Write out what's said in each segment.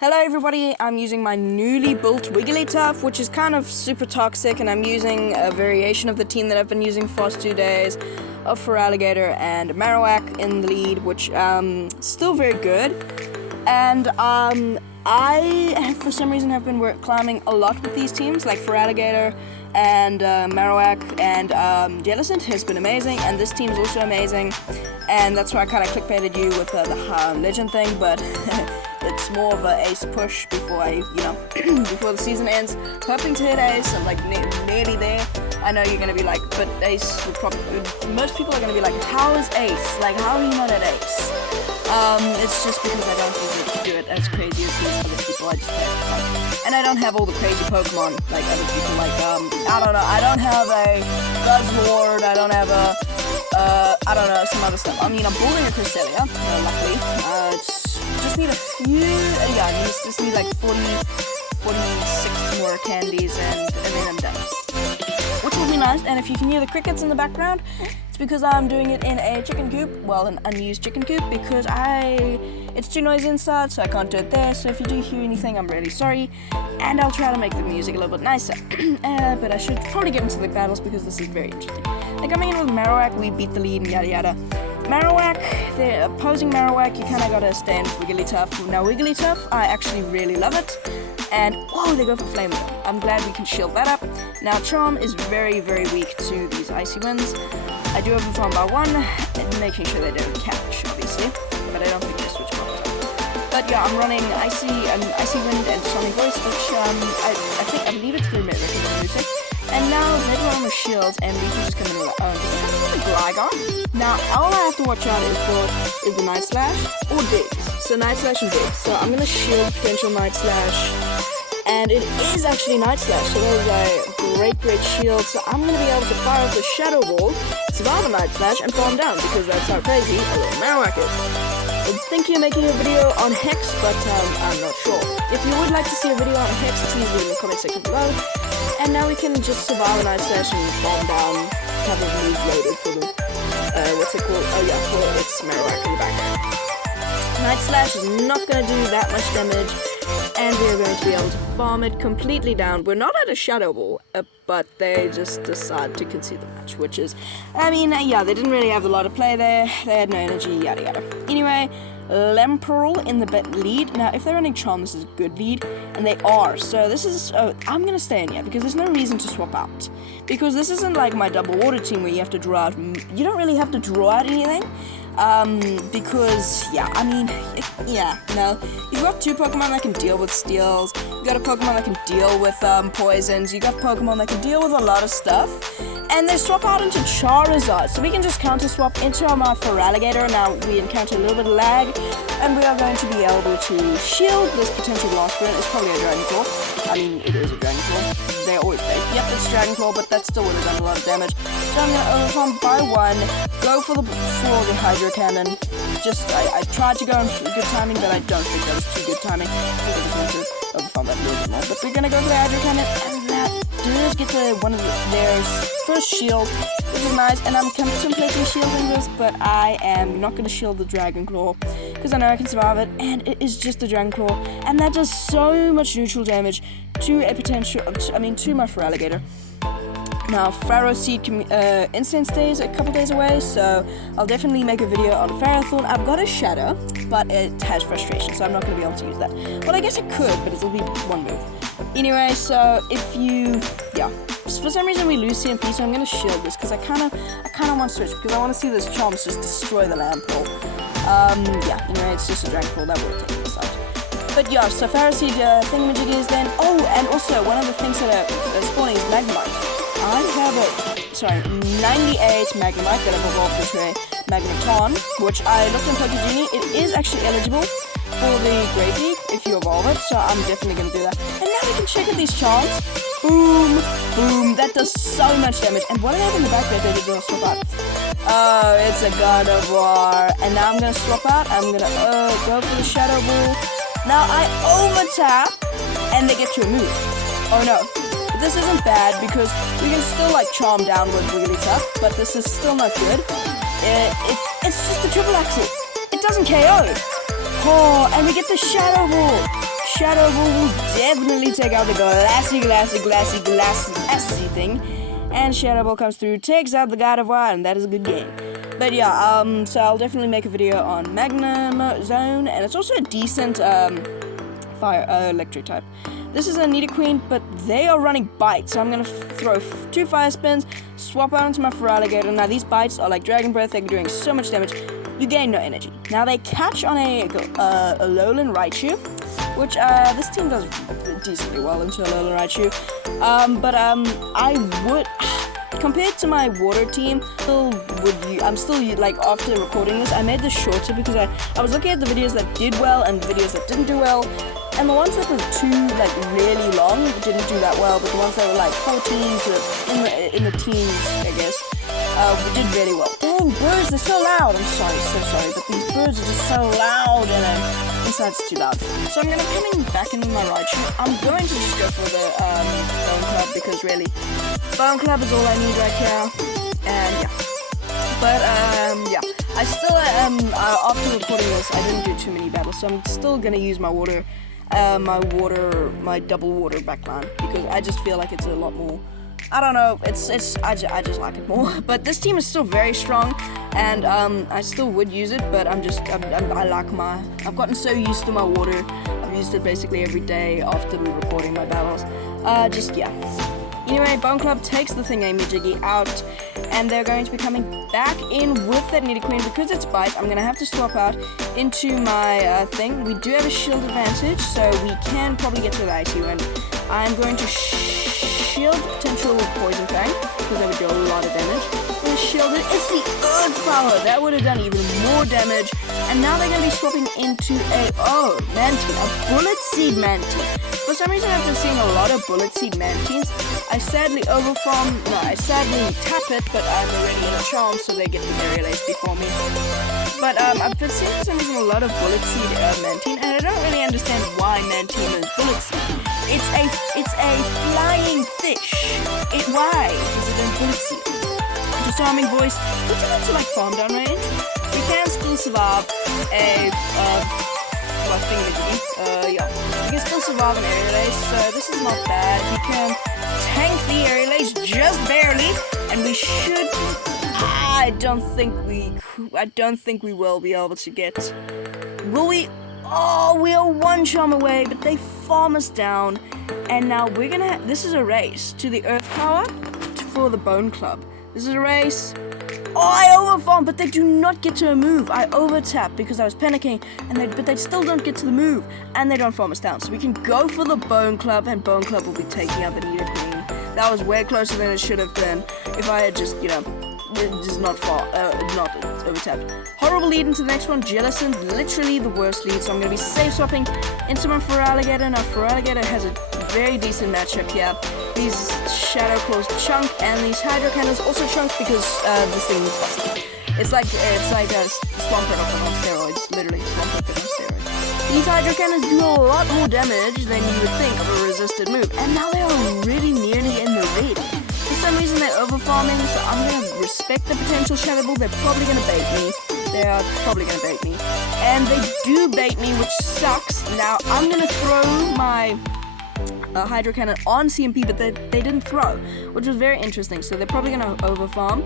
Hello everybody, I'm using my newly built Wigglytuff, which is kind of super toxic, and I'm using a variation of the team that I've been using for the past 2 days of Feraligatr and Marowak in the lead, which still very good. And I, for some reason, have been climbing a lot with these teams, like Feraligatr and Marowak, and Jellicent has been amazing, and this team is also amazing, and that's why I kind of clickbaited you with the legend thing, but it's more of an ace push before before the season ends. Hoping to hit ace. I'm like nearly there. I know you're gonna be like, but ace would probably, most people are gonna be like, how is ace? Like, how are you not at ace? It's just because I don't usually do it as crazy as these other people. I just play it for fun. And I don't have all the crazy Pokemon like other people. Like, I don't know. I don't have a Buzzword. I don't have a, I don't know, some other stuff. I mean, I'm building a Cresselia, luckily. Just need a few, you just need like 46 more candies and then I'm done. Which will be nice, and if you can hear the crickets in the background, it's because I'm doing it in a chicken coop, well, an unused chicken coop, because it's too noisy inside, so I can't do it there, so if you do hear anything, I'm really sorry, and I'll try to make the music a little bit nicer. But I should probably get into the battles because this is very interesting. Like, coming in with Marowak, we beat the lead and yada yada. Marowak, the opposing Marowak, you kind of gotta stay in Wigglytuff. Now Wigglytuff, I actually really love it. And, whoa, they go for Flame Wheel. I'm glad we can shield that up. Now Charm is very, very weak to these Icy Winds. I do overfarm by 1, and making sure they don't catch, obviously. But I don't think they switch Pokemon. But yeah, I'm running Icy Wind and Sonic Voice, which I believe it's through music. And now they've got on the shields, and we can just come in with our own. Gligar. Now, all I have to watch out is the Night Slash or Digs. So Night Slash and Digs. So I'm gonna shield potential Night Slash, and it is actually Night Slash. So that is a great shield. So I'm gonna be able to fire off the Shadow Ball, survive a Night Slash, and farm down because that's how crazy a little Marowak is. I think you're making a video on Hex, but I'm not sure. If you would like to see a video on Hex, please leave in the comment section below. And now we can just survive a Night Slash and farm down, have a move loaded for the, what's it called? Oh yeah, for its Marowak in the back. Night Slash is not going to do that much damage, and we are going to be able to farm it completely down. We're not at a Shadow Ball, but they just decide to concede the match, which is, I mean, yeah, they didn't really have a lot of play there, they had no energy, yada yada. Anyway, Lamperl in the lead. Now, if they're running Charm, this is a good lead, and they are. So this is, I'm going to stay in here, because there's no reason to swap out. Because this isn't like my double water team where you have to draw out, you don't really have to draw out anything. Because, yeah, I mean, you've got 2 Pokemon that can deal with steals, you got a Pokemon that can deal with poisons, you got Pokemon that can deal with a lot of stuff, and they swap out into Charizard, so we can just counter swap into our Feraligatr. Now we encounter a little bit of lag, and we are going to be able to shield this potential Blast Burn. It's probably a Dragon Claw. I mean, it is a Dragon Claw. They're always fake. Yep, it's Dragon Claw, but that still would have done a lot of damage. So I'm going to overfarm by 1, go for the Hydro Cannon. I tried to go in good timing, but I don't think that was too good timing. I think I just want to overfarm that a little bit more. But we're going to go for the Hydro Cannon, and that does get to one of their first shield, which is nice. And I'm contemplating shielding this, but I am not going to shield the Dragon Claw, because I know I can survive it, and it is just a Dragon Claw. And that does so much neutral damage to to my Feraligatr. Now, Pharaoh Seed Incense Day is a couple days away, so I'll definitely make a video on Pharaoh. I've got a Shadow, but it has Frustration, so I'm not going to be able to use that. Well, I guess I could, but it'll be 1 move. Anyway, so if you, for some reason we lose CMP, so I'm going to shield this, because I kind of want to switch, because I want to see this Charms just destroy the Lamperl. Anyway, it's just a Dragon Claw, that will take this out. But yeah, so Pharaoh Seed thingamajig is then, and also one of the things that are spawning is Magnemite. I have a, 98 Magnemite that I've evolved into a Magneton, which I looked in Pokegenie. It is actually eligible for the Great League if you evolve it, so I'm definitely going to do that. And now we can check out these charms. Boom, boom, that does so much damage. And what do I have in the back there that they're going to swap out? Oh, it's a God of War. And now I'm going to swap out. I'm going to go for the Shadow Ball. Now I over-tap, and they get to a move. Oh no. This isn't bad because we can still like charm down with Wigglytuff, but this is still not good. It's just the triple axle. It doesn't KO. Oh, and we get the Shadow Ball. Shadow Ball will definitely take out the glassy thing. And Shadow Ball comes through, takes out the God of War, and that is a good game. But yeah, so I'll definitely make a video on Magnum Zone, and it's also a decent fire electric type. This is a Nidoqueen, but they are running bites, so I'm gonna throw 2 fire spins, swap out into my Feraligatr. Now these bites are like Dragon Breath, they're doing so much damage, you gain no energy. Now they catch on a Alolan Raichu, which this team does decently well into Alolan Raichu. I would, compared to my water team, I'm still like, after recording this, I made this shorter because I was looking at the videos that did well and videos that didn't do well, and the ones that were like really long didn't do that well, but the ones that were like 14 to in the teens, I guess, did really well. Dang, birds, they're so loud. I'm sorry, so sorry, but these birds are just so loud, and besides it's too loud. So I'm gonna coming back into my Raichu. I'm going to just go for the Bone Club, because really, Bone Club is all I need right here, and yeah. But yeah, I still after recording this, I didn't do too many battles, so I'm still gonna use my water, my double water backline, because I just feel like it's a lot more. I don't know, I just like it more. But this team is still very strong, and I still would use it, but I've gotten so used to my water. I've used it basically every day after recording my battles. Yeah. Anyway, Bone Club takes the Thingamajiggy out, and they're going to be coming back in with that Nidoqueen. Because it's Bite, I'm going to have to swap out into my thing. We do have a shield advantage, so we can probably get to the ITU, and I'm going to shield potential Poison Fang, because that would do a lot of damage. And shield it, it's the Earth Power! That would have done even more damage. And now they're going to be swapping into a Bullet Seed Mantine. For some reason I've been seeing a lot of Bullet Seed Mantines. I sadly tap it, but I'm already in a charm, so they get the Aerial Ace before me. But I've been seeing for some reason a lot of Bullet Seed Mantine, and I don't really understand why Mantine is Bullet Seed. It's a flying fish. Why is it in Bullet Seed? Disarming Voice puts it into like farm down range. We can still survive a you can still survive an Aerial Ace, so this is not bad. You can tank the Aerial Ace just barely, and we should. I don't think we will be able to get. Will we? Oh, we are 1 charm away, but they farm us down, and now we're gonna. This is a race to the Earth Power for the Bone Club. This is a race. Oh, I overfarm, but they do not get to a move. I overtap because I was panicking, but they still don't get to the move, and they don't farm us down. So we can go for the Bone Club, and Bone Club will be taking out the Nidoqueen. That was way closer than it should have been if I had just, not overtapped. Horrible lead into the next one. Jellicent, literally the worst lead. So I'm going to be safe swapping into my Feraligatr. Now Feraligatr has a very decent matchup here. These Shadow Claws chunk, and these Hydro Cannons also chunk because this thing is busty. It's like a Swampert on steroids, literally Swampert on steroids. These Hydro Cannons do a lot more damage than you would think of a resisted move, and now they are really nearly in the lead. For some reason they're overfarming, so I'm going to respect the potential Shadow Ball. They're probably going to bait me. They are probably going to bait me. And they do bait me, which sucks. Now I'm going to throw my Hydro Cannon on CMP, but they didn't throw, which was very interesting. So they're probably going to overfarm.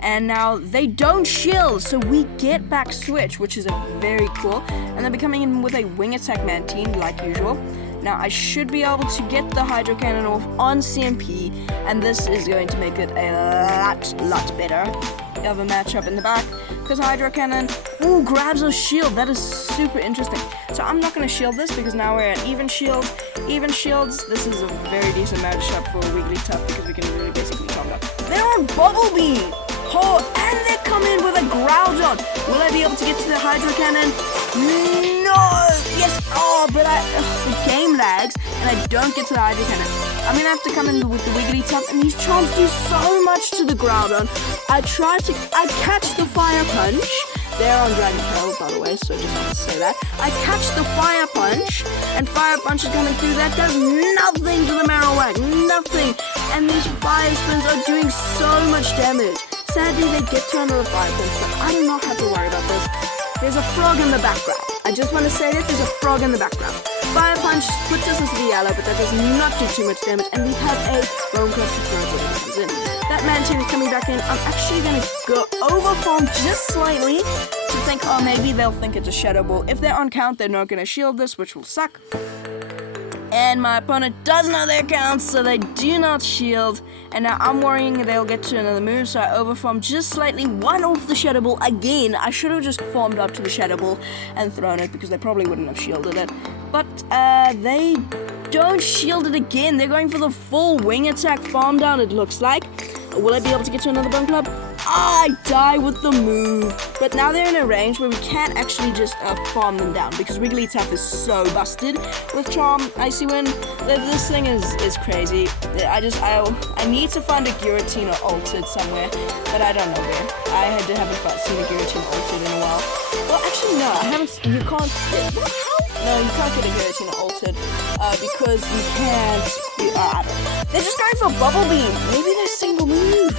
And now they don't shield, so we get back switch, which is very cool. And they'll be coming in with a Wing Attack Mantine, like usual. Now I should be able to get the Hydro Cannon off on CMP, and this is going to make it a lot better of a matchup in the back, because Hydro Cannon, grabs a shield. That is super interesting. So I'm not going to shield this, because now we're at even shield. Even shields, this is a very decent matchup for Wigglytuff, because we can really basically calm down. They're on Bubble Beam! Oh, and they come in with a Groudon. Will I be able to get to the Hydro Cannon? No! Yes! Oh, but the game lags, and I don't get to the Hydro Cannon. I'm gonna have to come in with the Wigglytuff, and these charms do so much to the Groudon. I catch the Fire Punch. They're on Dragon Tail, by the way, so I just want to say that. I catch the Fire Punch, and Fire Punch is coming through. That does nothing to the Marowak. Nothing. And these Fire Spins are doing so much damage. Sadly, they get to another Fire Punch, but I do not have to worry about this. There's a frog in the background. I just want to say that there's a frog in the background. Fire Punch puts us into the yellow, but that does not do too much damage, and we have a Bone Club to throw when it comes in. That Manatee is coming back in. I'm actually going to go over farm just slightly to think, oh, maybe they'll think it's a Shadow Ball. If they're on count, they're not going to shield this, which will suck. And my opponent does know their counts, so they do not shield. And now I'm worrying they'll get to another move, so I overfarm just slightly. One off the Shadow Ball again. I should have just farmed up to the Shadow Ball and thrown it, because they probably wouldn't have shielded it. But they don't shield it again. They're going for the full wing attack farm down, it looks like. Will I be able to get to another Bone Club? I die with the move. But now they're in a range where we can't actually just farm them down, because Wigglytuff is so busted with Charm. Icy Wind, this thing is crazy. I need to find a Giratina altered somewhere, but I don't know where. I haven't seen a Giratina altered in a while. Well, actually no, I haven't. You can't get. No, you can't get a Giratina altered because you can't. I don't know. They're just going for Bubble Beam. Maybe they're single move.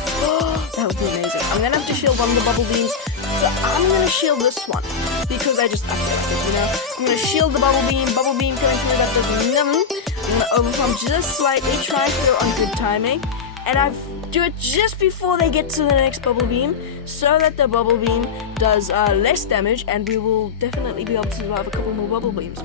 That would be amazing. I'm gonna have to shield one of the Bubble Beams, so I'm gonna shield this one because I feel like it, you know. I'm gonna shield the Bubble Beam coming through, that does nothing. I'm gonna overcome just slightly, try to go on good timing, and I do it just before they get to the next Bubble Beam, so that the Bubble Beam does less damage, and we will definitely be able to survive a couple more Bubble Beams.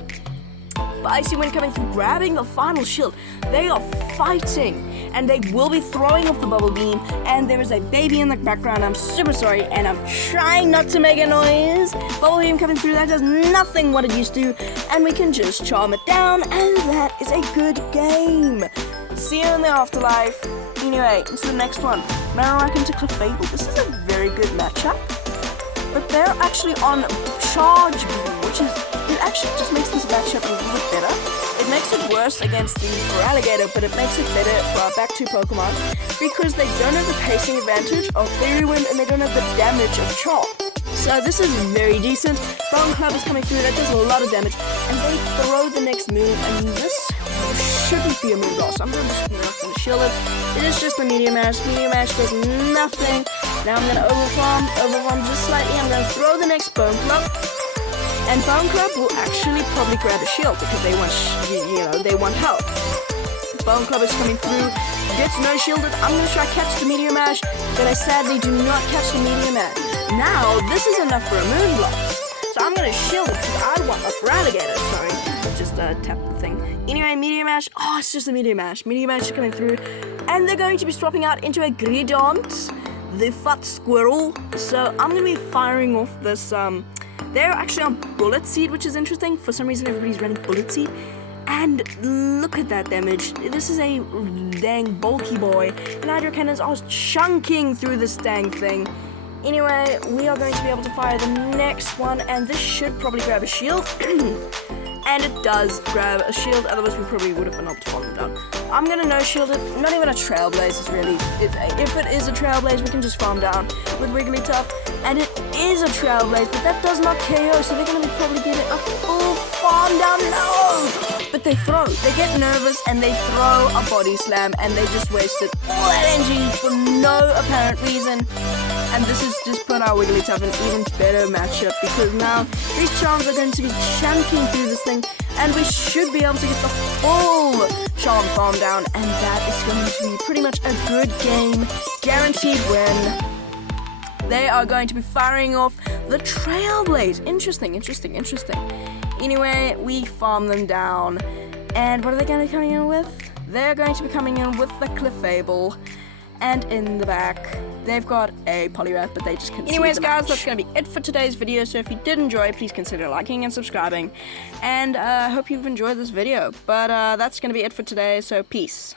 But Icy Wind coming through, grabbing the final shield. They are fighting, and they will be throwing off the Bubble Beam, and there is a baby in the background. I'm super sorry, and I'm trying not to make a noise. Bubble Beam coming through, that does nothing what it used to, and we can just charm it down, and that is a good game. See you in the afterlife. Anyway, into the next one. Marowak into Clefable. This is a very good matchup, but they're actually on Charge Beam, which is, it actually just makes this matchup a little bit better. It makes it worse against the Feraligatr, but it makes it better for our back two Pokemon, because they don't have the pacing advantage of Fairy Wind, and they don't have the damage of Charm. So this is very decent. Bone Club is coming through, that does a lot of damage, and they throw the next move, and this shouldn't be a move loss. I'm just not going to shield it. It is just a Meteor Mash. Meteor Mash does nothing. Now I'm going to overfarm just slightly. I'm going to throw the next Bone Club, and Bone Club will actually probably grab a shield because they want, they want health. Bone Club is coming through, gets no shielded. I'm going to try to catch the Meteor Mash, but I sadly do not catch the Meteor Mash. Now this is enough for a Moon Blast, so I'm going to shield it because I want a Feraligatr. Sorry, just tap the thing. Anyway, Meteor Mash. Oh, it's just a Meteor Mash. Meteor Mash is coming through, and they're going to be swapping out into a Gridont, the fat squirrel. So I'm going to be firing off this. They're actually on Bullet Seed, which is interesting. For some reason, everybody's running Bullet Seed. And look at that damage. This is a dang bulky boy. And Hydro Cannons are chunking through this dang thing. Anyway, we are going to be able to fire the next one, and this should probably grab a shield. And it does grab a shield, otherwise we probably would have been able to follow it down. I'm going to no-shield it. Not even a Trailblaze is really... If it is a Trailblaze, we can just farm down with Wigglytuff. And it is a Trailblaze, but that does not KO, so they're going to be probably getting a full farm down. No! But they throw. They get nervous, and they throw a Body Slam, and they just wasted all that energy for no apparent reason. And this has just put our Wigglytuff in an even better matchup, because now these Charms are going to be chunking through this thing, and we should be able to get the full Charm farm down, and that is going to be pretty much a good game, guaranteed win. They are going to be firing off the Trailblaze. Interesting. Anyway, we farm them down, and what are they going to be coming in with? They're going to be coming in with the Clefable. And in the back, they've got a Poliwrath, but they just conceded. Anyways, guys, that's going to be it for today's video. So if you did enjoy, please consider liking and subscribing. And I hope you've enjoyed this video. But that's going to be it for today, so peace.